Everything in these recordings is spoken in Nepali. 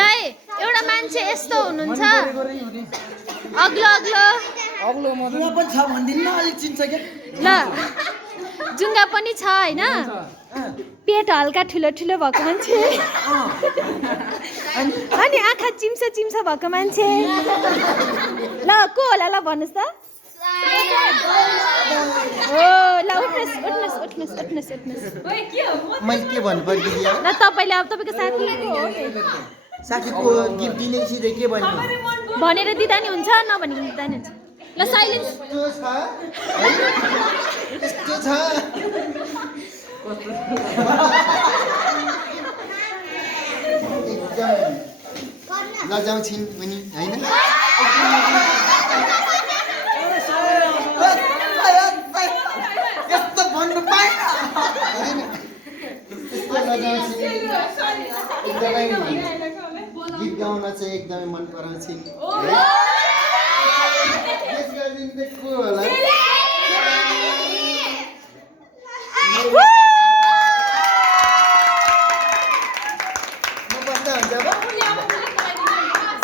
लै एउटा मान्छे यस्तो हुनुहुन्छ अग्लो अग्लो अग्लो मदन पनि छ भन्दिन अलिक चिन्छ के ल जुङ्गा पनि छ हैन पेट हल्का ठुलो ठुलो भएको मान्छे अनि आँखा चिम्सा चिम्सा भएको मान्छे ल को होला ल भन्नुस् त ओ ल उठ्नुस् मैले के भन्नु पर्यो दिदी ल तपाईले अब तपाईको साथी साथीको गिफ्ट दिने सिधै के भन्नु भनेर दिदा नि हुन्छ नभनेको दिदा नि हुन्छ ल साइलेन्स यस्तो छ लजाउ छिन् पनि हैन यस्तो भन्नु पाएन एकदमै गीत गाउन चाहिँ एकदमै मन पराउँछिन् को होला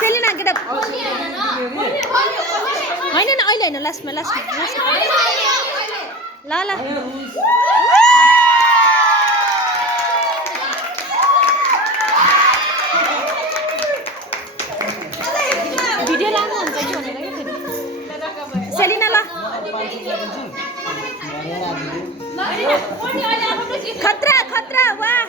सेलिना गेट अप हैन न अहिले हैन लास्टमा ल ल भिडियो लानु हुन्छ कि भनेर के फेरि सेलिना ल खतरा खतरा वाह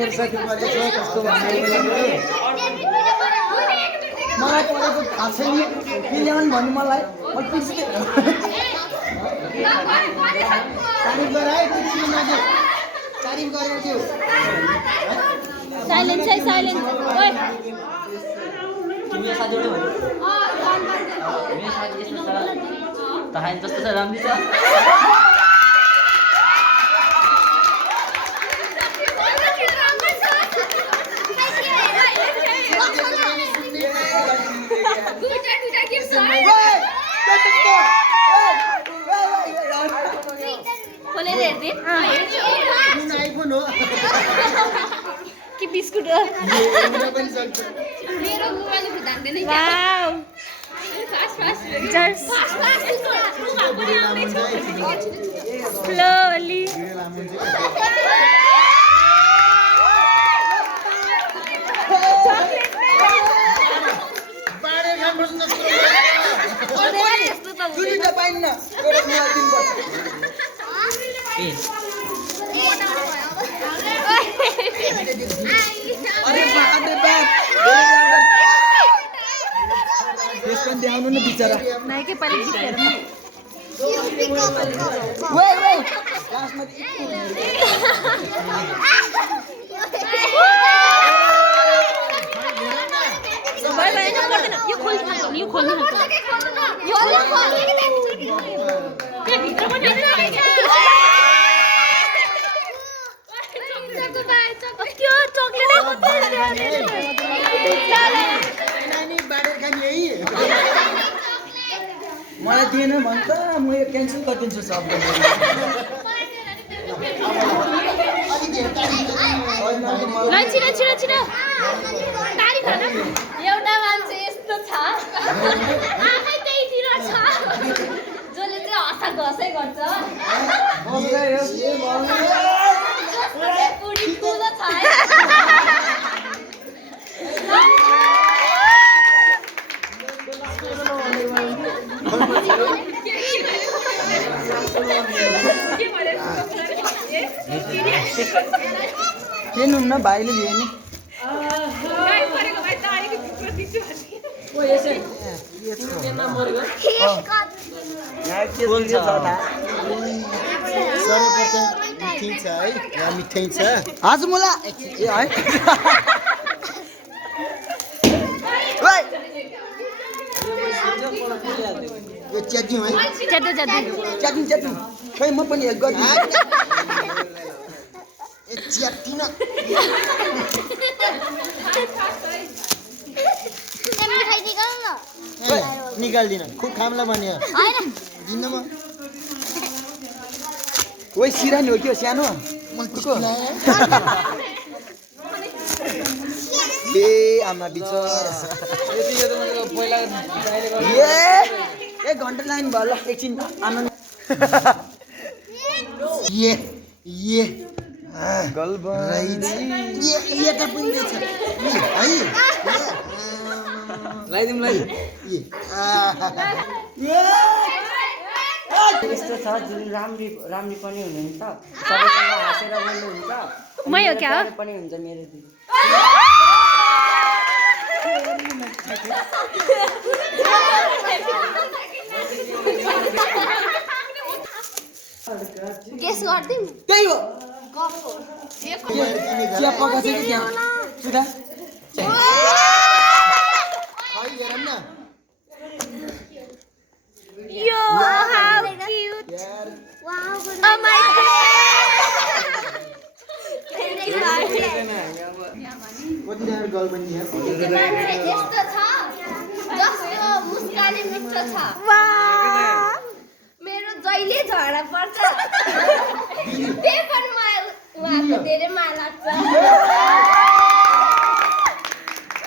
मेरो साथी परेको छ कस्तो भन्नु मलाई परेको थाहा छैन के ल्याउनु भन्नु मलाई तारिफ गराए तारिफ गरेर थियो साइलेन्स है साइलेन्स ओइ तिम्रो साथी हो भने मेरो साथी यस्तो छ तहाई जस्तो छ राम्रो छ खोलेर हेर्दै आइफोन हो कि बिस्कुट हो मेरो मोबाइल फुटाउँदैन वाउ जर्स स्लोली ध्यान न बिचारा नहीं के पहले गीत हेर्नु वे लास्टमा भाइ भाइ हैन पर्दैन यो खोल्नु यो के भित्र पनि त्यो चकलेट मलाई दिएन भन्छ म यो क्यान्सल गरिदिन्छु सब ल छिटो छिटो छिटो तारिफ गर्न एउटा मान्छे यस्तो छ आफै त्यहीतिर छ के नुम्न भाइले लिए नि मिठै छ है यहाँ मिठै छ हजुर मुला ए है ओइ यो च्याज्यौँ है च्यातिङ च्यातिङ खै म पनि हेल्प गर्छु ए च्यातिन निकाल्दिन खुब खामला भन्यो दिन्न म ओइ सिरानी हो कि हो सानो ए आमा बिचरा एक घन्टा लाइन भयो ल एकछिन आनन्द ये गल्ब ये त पनि छ है लाइदिउँ लै यस्तो छ जुन राम्री राम्री पनि हुनुहुन्छ सबैसँग हाँसेर बोल्नुहुन्छ मै हो क्या पनि हुन्छ मेरो दिदी गेस गर्दिम त्यही हो गफ हो चिया पकाएको छ कि त्यहाँ सुधा हेरौँ न यो how cute wow oh my god कति राम्रो गर्ल बन्ने यार यस्तो छ जस्तो मुस्कानी मिठो छ मेरो जहिले झगडा पर्छ त्यही पनि उहाँको धेरै माया लाग्छ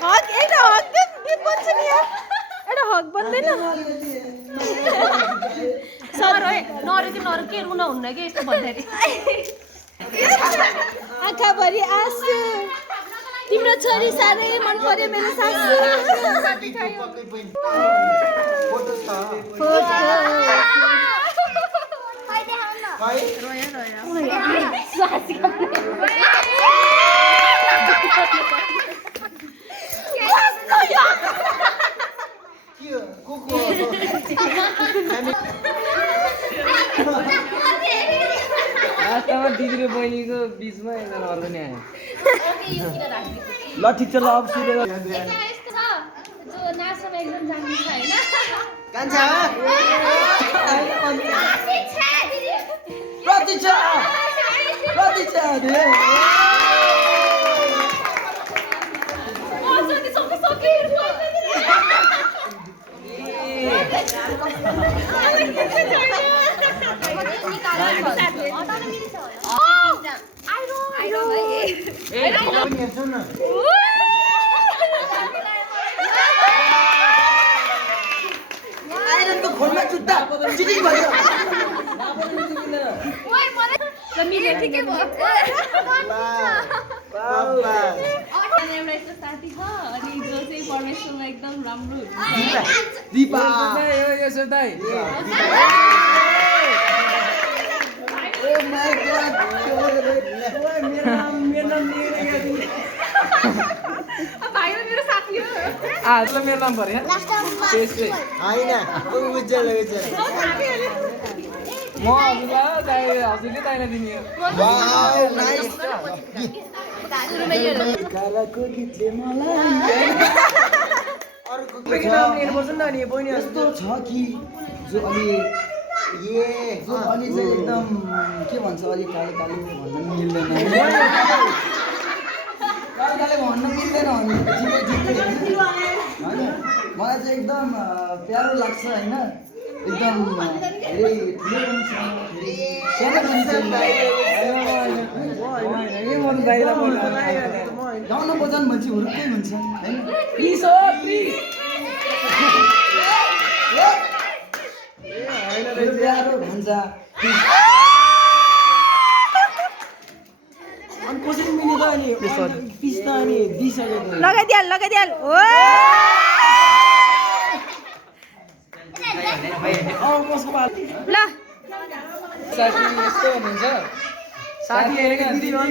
हक एउटा हक दे बन्छ नि यार एउटा हक बन्दैन सर है नरुके रुन हुन्न के यस्तो भन्दाखेरि आँखाभरि आँसु तिम्रो छोरी साह्रै मन पर्यो मेरो सासु लास्टमा दिदी र बहिनीको बिचमा एकजना अर्को नि आयो ल ठिक छ ल अब सुरु यस्तो छ जो नासमा एकदम जान्नु छ हैन कान्छा प्रतीक्षा दिदी हेर्छौ न आइरनको खोलमा जुत्ता चिटिङ भयो ठिकै भयो बाबा एउटा यस्तो साथी छ अनि जो चाहिँ परमेश्वरमा एकदम राम्रो दिपा यो सोध्दै ओ माय गॉड मेरो नाम भाइ मेरो साथी हो मेरो नाम पर्यो होइन उज्जवल म हजुरलाई हजुरले ताइला दिने वाउ नाइस कालाको गीतले मलाई अर्को यस्तो छ कि जो अलि जो अलि चाहिँ एकदम के भन्छ अलि काले काले भन्न मिल्दैन काले काले भन्न मिल्दैन भने ठिकै ठिकै होइन मलाई चाहिँ एकदम प्यारो लाग्छ होइन एकदम धेरै ठुलो पनि छ सानो पनि छ गाउन बजाउनु भने चाहिँ हुर्कै हुन्छ होइन प्यारो भन्छ अनि कसरी मिल्यो त अनि पिस त अनि दिइसकेको लगाइदिहाल ओ कसको बात ल साथी यस्तो हुनुहुन्छ साथी हेरेको दिदी हो न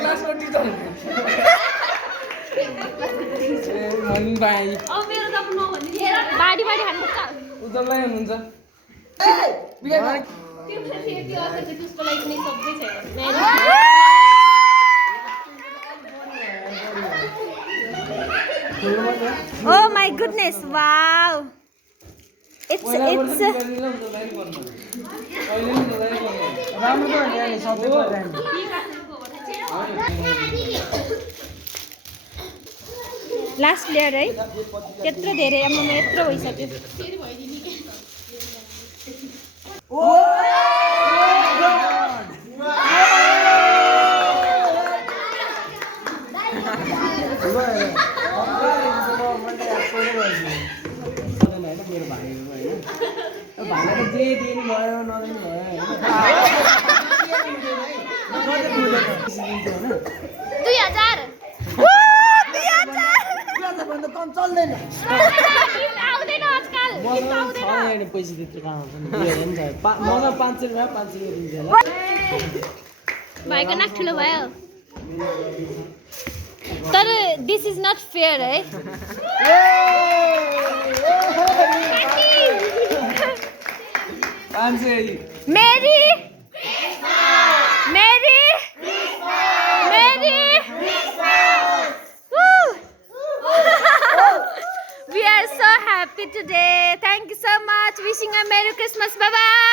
क्लासको टिचर भाइ बाडी खानुपर्छ उज्जवलै हुनुहुन्छ Oh my goodness, wow. It's राम्रो त नि सबै लास्ट लेयर है त्यत्रो धेरै आम्मामा यत्रो भइसक्यो भाइलाई त जे दिनु भयो नदिनु भयो 2000 भन्दा कम चल्दैन आउँदैन आजकल पैसा त्यत्रो कहाँ आउँछ नि मलाई 500 रुपियाँ 500 रुपियाँ दिन्छ होला भाइको नाक ठुलो भयो तर दिस इज नट फेयर है मेरी We are so happy today. Thank you so much. Wishing a Merry Christmas. Bye bye.